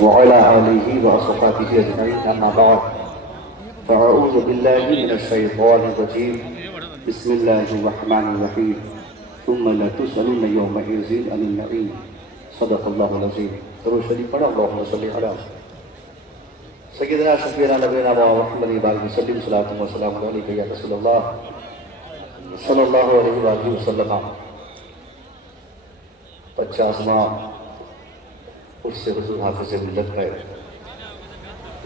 وعلى آله وأصحابه أجمعين أما بعد فأعوذ بالله من الشيطان الرجيم بسم الله الرحمن الرحيم ثم لتسألن يومئذ عن النعيم صدق الله العظيم. درود شریف پڑھو. اللهم صل علی سیدنا شفیعنا نبینا محمد وآلہ وسلم. صلاۃ و سلام علیک یا رسول اللہ صلی اللہ علیہ وآلہ وسلم. 50واں اس سے حضور حافظ ملت میں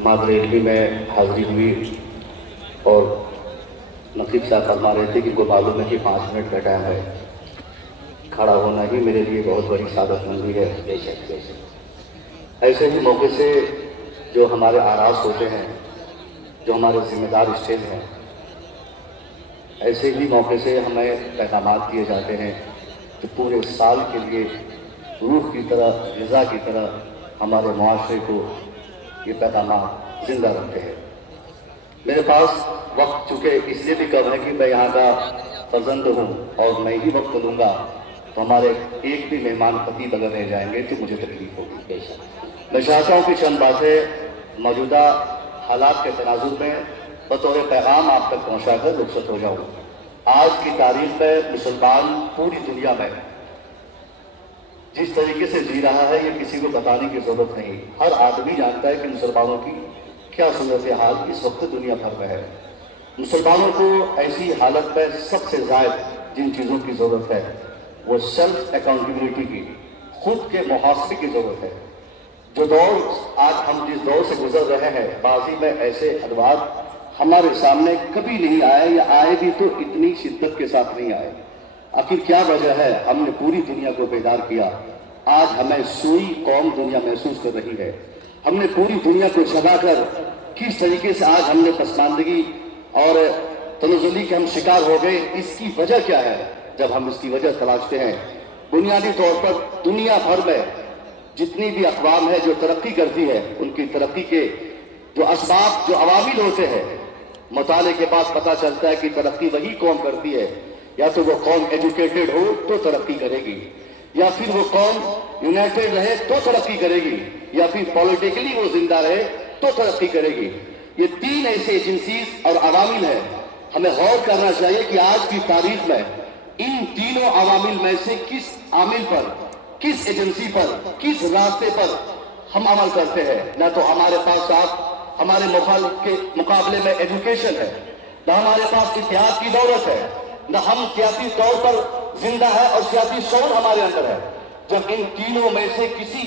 مادر علمی میں حاضری ہوئی اور نقیب صاحب فرما رہے تھے کہ کو معلوم ہے کہ 5 منٹ کا ٹائم ہے. کھڑا ہونا ہی میرے لیے بہت بڑی سعادت مندی ہے. ایسے ہی موقع سے جو ہمارے آراز ہوتے ہیں، جو ہمارے ذمہ دار اسٹیج ہیں، ایسے ہی موقع سے ہمیں پیغامات دیے جاتے ہیں جو پورے سال کے لیے روح کی طرح، غذا کی طرح ہمارے معاشرے کو یہ پیغامات زندہ رکھتے ہیں. میرے پاس وقت چونکہ اس لیے بھی کم ہے کہ میں یہاں کا فرزند ہوں اور میں ہی وقت لوں گا تو ہمارے ایک بھی مہمان خطیب اگر رہ جائیں گے تو مجھے تکلیف ہوگی. میں چاہتا ہوں کہ چند باتیں موجودہ حالات کے تناظر میں بطور پیغام آپ تک پہنچا کر رخصت ہو جاؤں. آج کی تاریخ میں مسلمان پوری دنیا میں جس طریقے سے جی رہا ہے یہ کسی کو بتانے کی ضرورت نہیں. ہر آدمی جانتا ہے کہ مسلمانوں کی کیا صورتحال اس وقت دنیا بھر میں ہے. مسلمانوں کو ایسی حالت میں سب سے زائد جن چیزوں کی ضرورت ہے وہ سیلف اکاؤنٹیبلٹی کی، خود کے محاسبے کی ضرورت ہے. جو دور آج ہم جس دور سے گزر رہے ہیں، ماضی میں ایسے ادوار ہمارے سامنے کبھی نہیں آئے، یا آئے بھی تو اتنی شدت کے ساتھ نہیں آئے. آخر کیا وجہ ہے؟ ہم نے پوری دنیا کو بیدار کیا. آج ہمیں سوئی قوم دنیا محسوس کر رہی ہے. ہم نے پوری دنیا کو جگا کر کس طریقے سے آج ہم نے پسماندگی اور تنزلی کے ہم شکار ہو گئے. اس کی وجہ کیا ہے؟ جب ہم اس کی وجہ تلاشتے ہیں، بنیادی طور پر دنیا بھر میں جتنی بھی اقوام ہے جو ترقی کرتی ہے، ان کی ترقی کے جو اسباب، جو عوامل ہوتے ہیں، مطالعے کے بعد پتہ چلتا ہے کہ ترقی وہی قوم کرتی ہے. یا تو وہ قوم ایجوکیٹڈ ہو تو ترقی کرے گی، یا پھر وہ قوم یونائٹڈ رہے تو ترقی کرے گی، یا پھر پولیٹیکلی وہ زندہ رہے تو ترقی کرے گی. یہ 3 ایسے ایجنسیز اور عوامل ہیں. ہمیں غور کرنا چاہیے کہ آج کی تاریخ میں ان تینوں عوامل میں سے کس عامل پر، کس ایجنسی پر، کس راستے پر ہم عمل کرتے ہیں. نہ تو ہمارے پاس صاحب ہمارے مخالف کے مقابلے میں ایجوکیشن ہے، نہ ہمارے پاس اتحاد کی دولت ہے، نہ ہم سیاسی طور پر زندہ ہے اور سیاسی شعور ہمارے اندر ہے. جب ان تینوں میں سے کسی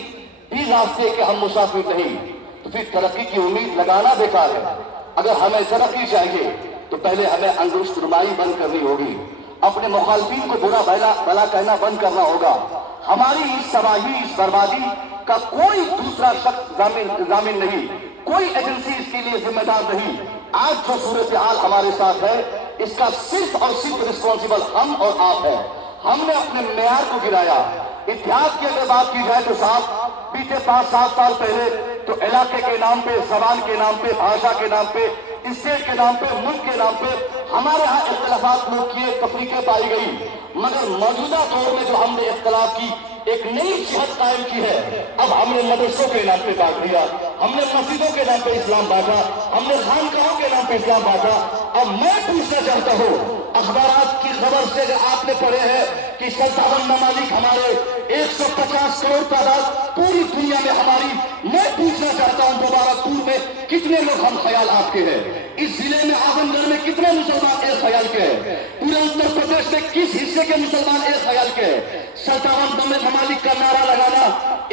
بھی راستے کے ہم مسافر نہیں تو پھر ترقی کی امید لگانا بیکار ہے. اگر ہمیں ترقی چاہیے تو پہلے ہمیں انگشت نمائی بند کرنی ہوگی، اپنے مخالفین کو برا بھلا کہنا بند کرنا ہوگا. ہماری اس تباہی، اس بربادی کا کوئی دوسرا شخص ضامن نہیں، کوئی ایجنسی اس کے لیے ذمہ دار نہیں. آج جو صورتحال ہمارے ساتھ ہے اس کا صرف اور صرف رسپانسبل ہم اور آپ ہیں. ہم نے اپنے معیار کو گرایا. اتحاد کی اگر بات کی جائے تو صاحب بیتے 5-7 سال پہلے تو علاقے کے نام پہ، زبان کے نام پہ، بھاشا کے نام پہ، اسٹیٹ کے نام پہ، ملک کے نام پہ ہمارے ہاں اختلافات لوگ کیے، تفریقیں پائی گئی. مگر موجودہ دور میں جو ہم نے اختلاف کی ایک نئی جہت قائم کی ہے. اب ہم نے مدرسوں کے نام پہ بانٹ دیا، ہم نے مسجدوں کے نام پہ اسلام بانٹا، ہم نے خانقاہوں کے نام پہ اسلام بانٹا. اب میں پوچھنا چاہتا ہوں، اخبارات کی خبر سے اگر آپ نے پڑھے ہیں کہ 57 ممالک ہمارے 150 کروڑ تعداد پوری دنیا میں ہماری، میں پوچھنا چاہتا ہوں مبارک پور میں کتنے لوگ ہم خیال آپ کے ہیں؟ اس ضلع میں آزم گڑھ میں کتنے مسلمان ایک خیال کے ہیں؟ پورے اتر پردیش میں کس حصے کے مسلمان ایک خیال کے ہیں؟ 57 ممالک کا نعرہ لگانا،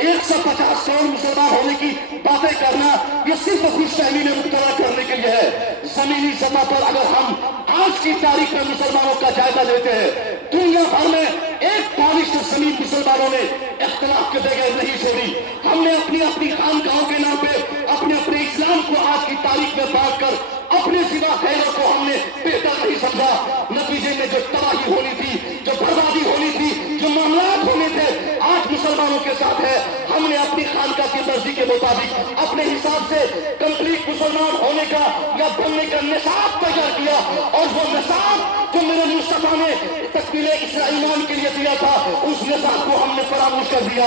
150 کروڑ مسلمان ہونے کی باتیں کرنا، یہ صرف خوش فہمی میں مبتلا کرنے کے لیے ہے. زمینی سطح پر اگر ہم آج کی تاریخ میں مسلمانوں کا جائزہ لیتے ہیں، دنیا بھر میں ایک بالشت زمین مسلمانوں نے اختلاف کے بغیر نہیں چھوڑی. ہم نے اپنی خانقاہوں کے نام پہ اپنے اسلام کو آج کی تاریخ میں بانٹ کر اپنے سوا غیروں کو ہم نے بہتر نہیں سمجھا. نتیجے میں جو تباہی ہونی تھی، جو بربادی ہونی تھی، جو معاملات ہونے تھے آج مسلمانوں کے ساتھ ہے. ہم نے اپنی خانقاہ کی مرضی کے مطابق اپنے حساب سے کمپلیٹ مسلمان ہونے کا یا بننے کا نصاب تیار کیا، اور وہ نصاب جو میرے مصطفیٰ نے تکمیل ایمان کے لیے دیا تھا اس نصاب کو ہم نے فراموش کر دیا.